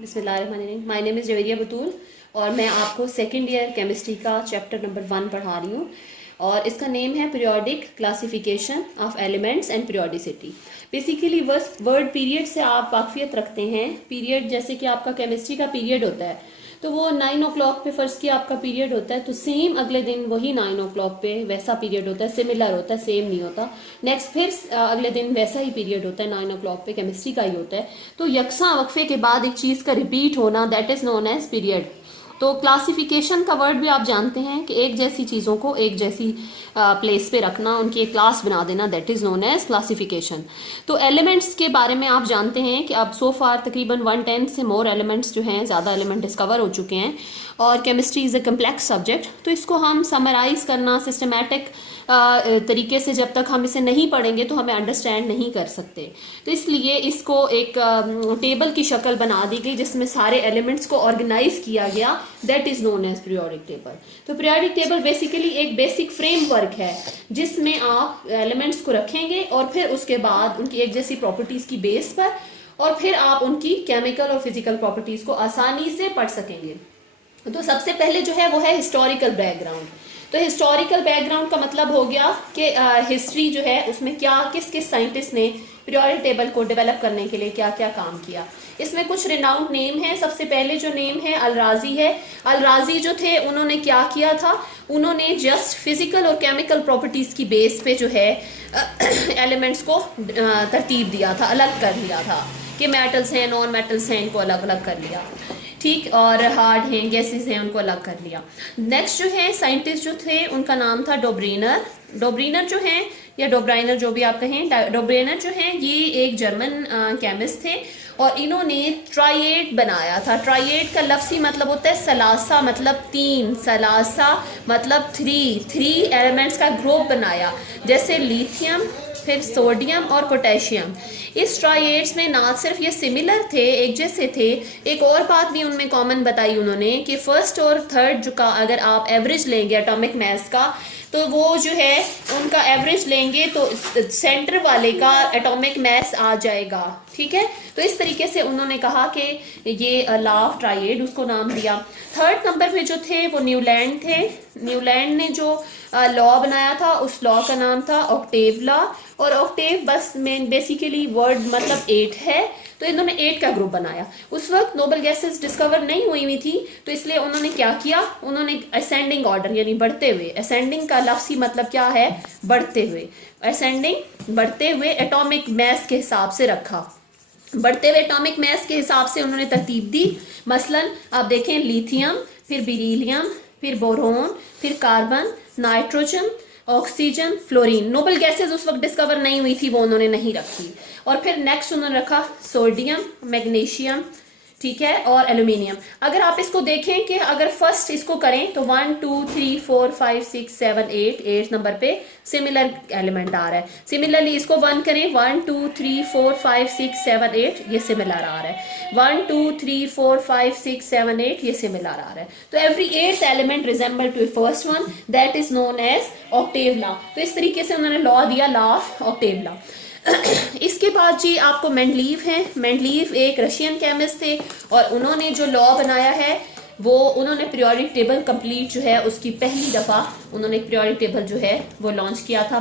बिस्मिल्लाहिर्रहमानिर्रहीम। My name is Javeria बतूल और मैं आपको सेकेंड ईयर केमिस्ट्री का चैप्टर नंबर 1 पढ़ा रही हूँ और इसका नेम है periodic classification of elements and periodicity. Basically word period से आप वाकफियत रखते हैं। पीरियड जैसे कि आपका केमिस्ट्री का पीरियड होता है तो वो 9 o'clock पे फर्स्ट की आपका पीरियड होता है, तो सेम अगले दिन वही 9 o'clock पे वैसा पीरियड होता है, सिमिलर होता है, सेम नहीं होता। नेक्स्ट फिर अगले दिन वैसा ही पीरियड होता है, 9 o'clock पे केमिस्ट्री का ही होता है। तो यकसा वक्फे के बाद एक चीज़ का रिपीट होना, that is known as period. तो क्लासिफिकेशन का वर्ड भी आप जानते हैं कि एक जैसी चीज़ों को एक जैसी प्लेस पे रखना, उनकी एक क्लास बना देना, that is known as classification. तो एलिमेंट्स के बारे में आप जानते हैं कि अब सो फार तकरीबन 110 से मोर एलिमेंट्स जो हैं, ज़्यादा एलिमेंट डिस्कवर हो चुके हैं और chemistry is a complex subject. तो इसको हम समराइज़ करना सिस्टमेटिक तरीके से जब तक हम इसे नहीं पढ़ेंगे तो हमें अंडरस्टैंड नहीं कर सकते। तो इसलिए इसको एक टेबल की शक्ल बना दी गई जिसमें सारे एलिमेंट्स को ऑर्गेनाइज किया गया, that is known as periodic table. तो पीरियोडिक टेबल बेसिकली एक बेसिक फ्रेमवर्क है जिसमें आप एलिमेंट्स को रखेंगे और फिर उसके बाद उनकी एक जैसी प्रॉपर्टीज़ की बेस पर और फिर आप उनकी केमिकल और फिजिकल प्रॉपर्टीज़ को आसानी से पढ़ सकेंगे। तो सबसे पहले जो है वो है हिस्टोरिकल बैकग्राउंड। तो हिस्टोरिकल बैकग्राउंड का मतलब हो गया कि हिस्ट्री जो है उसमें क्या किस किस साइंटिस्ट ने पीरियोडिक टेबल को डेवलप करने के लिए क्या क्या काम किया। इसमें कुछ रिनाउंड नेम है। सबसे पहले जो नेम है अल-राज़ी है। अल-राज़ी जो थे उन्होंने क्या किया था, उन्होंने जस्ट फिजिकल और केमिकल प्रॉपर्टीज़ की बेस पे जो है एलिमेंट्स को तरतीब दिया था, अलग कर लिया था कि मेटल्स हैं, नॉन मेटल्स हैं, इनको अलग अलग कर लिया, ठीक, और हार्ड हैं, गैसेस हैं, उनको अलग कर लिया। नेक्स्ट जो है साइंटिस्ट जो थे उनका नाम था डोब्रीनर। डोब्रीनर जो हैं या डोब्राइनर जो भी आप कहें, डोब्रेनर जो हैं ये एक जर्मन केमिस्ट थे और इन्होंने ट्राइएड बनाया था। ट्राइएड का लफ्ज़ी मतलब होता है सलासा, मतलब 3, सलासा मतलब 3 एलिमेंट्स का ग्रुप बनाया, जैसे लिथियम, फिर सोडियम और पोटेशियम। इस ट्राइएड्स में ना सिर्फ ये सिमिलर थे, एक जैसे थे, एक और बात भी उनमें कॉमन बताई उन्होंने कि फर्स्ट और थर्ड जो का अगर आप एवरेज लेंगे एटॉमिक मास का तो वो जो है उनका एवरेज लेंगे तो सेंटर वाले का एटॉमिक मास आ जाएगा, ठीक है। तो इस तरीके से उन्होंने कहा कि ये लॉ ऑफ ट्राइएड उसको नाम दिया। थर्ड नंबर पे जो थे वो न्यूलैंड थे। न्यूलैंड ने जो लॉ बनाया था उस लॉ का नाम था ऑक्टेव लॉ। और ऑक्टेव बस मेन बेसिकली वर्ड मतलब 8 है, तो इन्होंने 8 का ग्रुप बनाया। उस वक्त नोबल गैसेस डिस्कवर नहीं हुई थी तो इसलिए उन्होंने क्या किया, उन्होंने असेंडिंग ऑर्डर यानी बढ़ते हुए, असेंडिंग का लफ्ज़ी मतलब क्या है, बढ़ते हुए, असेंडिंग बढ़ते हुए एटॉमिक मास के हिसाब से रखा, बढ़ते हुए एटॉमिक मास के हिसाब से उन्होंने तरतीब दी। मसलन आप देखें लिथियम, फिर बेरिलियम, फिर बोरोन, फिर carbon, nitrogen, oxygen, fluorine. Noble gases उस वक्त डिस्कवर नहीं हुई थी, वो उन्होंने नहीं रखी। और फिर नेक्स्ट उन्होंने रखा सोडियम, मैग्नीशियम, ठीक है, और एल्यूमिनियम। अगर आप इसको देखें कि अगर फर्स्ट इसको करें तो 1 2 3 4 5 6 7 8 नंबर पे सिमिलर एलिमेंट आ रहा है। सिमिलरली इसको 1 करें, 1 2 3 4 5 6 7 8 ये सिमिलर आ रहा है। 1 2 3 4 5 6 7 8 ये सिमिलर आ रहा है। तो every 8th element resemble to first one, that is known as octave law. तो इस तरीके से उन्होंने लॉ दिया, लॉ ऑफ ऑक्टेव लॉ। इसके बाद जी आपको मेंडलीव हैं। मेंडलीव एक रशियन केमिस्ट थे और उन्होंने जो लॉ बनाया है वो उन्होंने पीरियोडिक टेबल कंप्लीट जो है उसकी पहली दफ़ा उन्होंने पीरियोडिक टेबल जो है वो लॉन्च किया था।